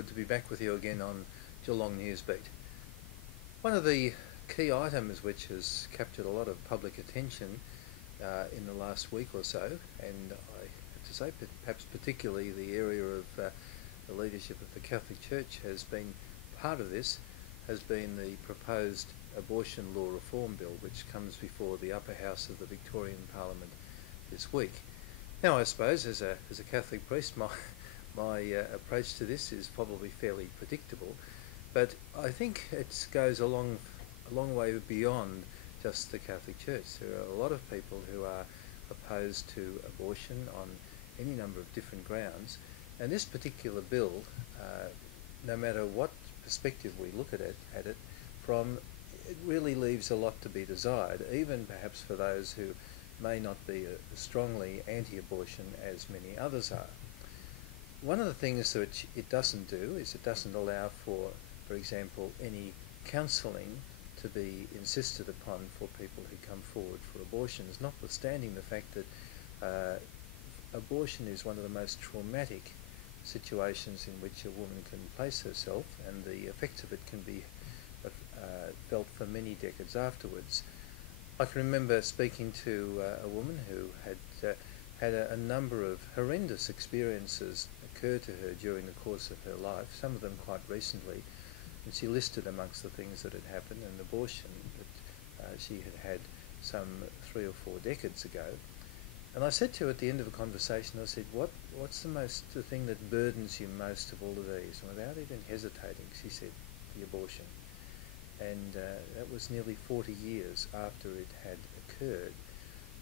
good to be back with you again on Geelong Newsbeat. One of the key items which has captured a lot of public attention in the last week or so, and I have to say perhaps particularly the area of the leadership of the Catholic Church has been part of this, has been the proposed abortion law reform bill which comes before the upper house of the Victorian Parliament this week. Now I suppose as a Catholic priest my approach to this is probably fairly predictable, but I think it goes a long way beyond just the Catholic Church. There are a lot of people who are opposed to abortion on any number of different grounds, and this particular bill, no matter what perspective we look at it from, it really leaves a lot to be desired, even perhaps for those who may not be as strongly anti-abortion as many others are. One of the things that it doesn't do is it doesn't allow for example, any counselling to be insisted upon for people who come forward for abortions, notwithstanding the fact that abortion is one of the most traumatic situations in which a woman can place herself, and the effects of it can be felt for many decades afterwards. I can remember speaking to a woman who had a number of horrendous experiences occur to her during the course of her life, some of them quite recently, and she listed amongst the things that had happened an abortion that she had some 3 or 4 decades ago. And I said to her at the end of a conversation, I said, what's the thing that burdens you most of all of these? And without even hesitating, she said, the abortion. And that was nearly 40 years after it had occurred.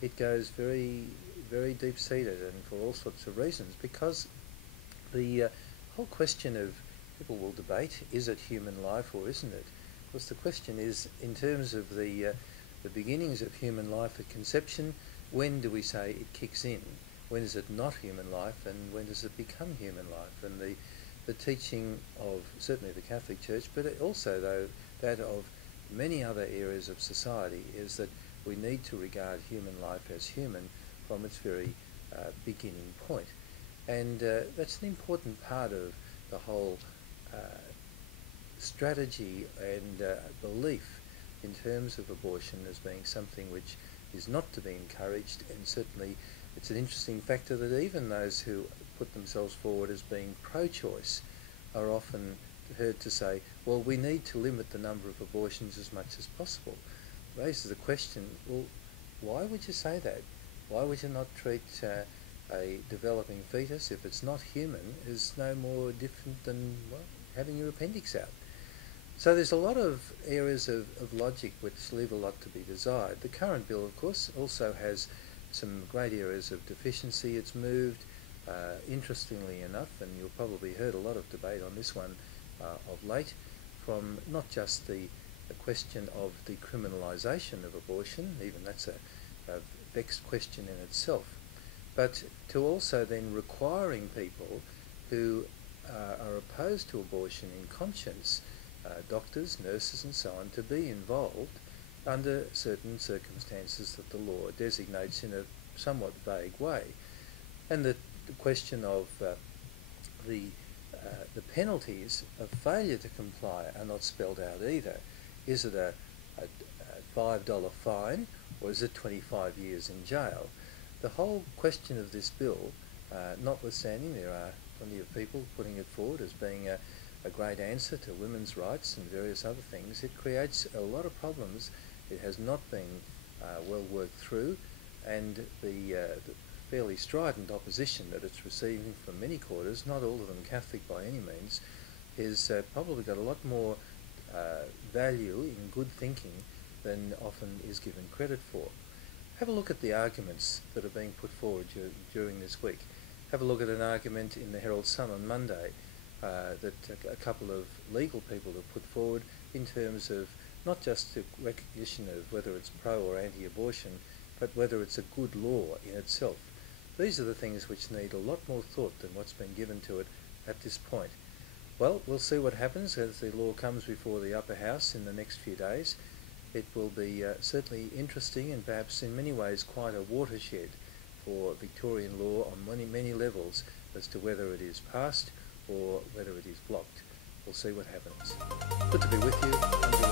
It goes very, very deep-seated, and for all sorts of reasons, because the whole question of, people will debate, is it human life or isn't it? Of course, the question is, in terms of the beginnings of human life at conception, when do we say it kicks in? When is it not human life, and when does it become human life? And the teaching of certainly the Catholic Church, but also though that of many other areas of society, is that we need to regard human life as human from its very beginning point. And that's an important part of the whole strategy and belief in terms of abortion as being something which is not to be encouraged, and certainly it's an interesting factor that even those who put themselves forward as being pro-choice are often heard to say, well, we need to limit the number of abortions as much as possible. It raises the question, well, why would you say that? Why would you not treat a developing fetus, if it's not human, is no more different than, well, having your appendix out? So there's a lot of areas of logic which leave a lot to be desired. The current bill, of course, also has some great areas of deficiency. It's moved, interestingly enough, and you've probably heard a lot of debate on this one of late, from not just the question of the criminalisation of abortion, even that's a vexed question in itself, but to also then requiring people who are opposed to abortion in conscience, doctors, nurses and so on, to be involved under certain circumstances that the law designates in a somewhat vague way. And the question of the penalties of failure to comply are not spelled out either. Is it a $5 fine, or is it 25 years in jail? The whole question of this bill, notwithstanding there are plenty of people putting it forward as being a great answer to women's rights and various other things, it creates a lot of problems. It has not been well worked through, and the fairly strident opposition that it's receiving from many quarters, not all of them Catholic by any means, is probably got a lot more value in good thinking than often is given credit for. Have a look at the arguments that are being put forward during this week. Have a look at an argument in the Herald Sun on Monday that a couple of legal people have put forward in terms of not just the recognition of whether it's pro or anti-abortion, but whether it's a good law in itself. These are the things which need a lot more thought than what's been given to it at this point. Well, we'll see what happens as the law comes before the upper house in the next few days. It will be certainly interesting, and perhaps in many ways quite a watershed for Victorian law on many levels as to whether it is passed or whether it is blocked. We'll see what happens. Good to be with you. Until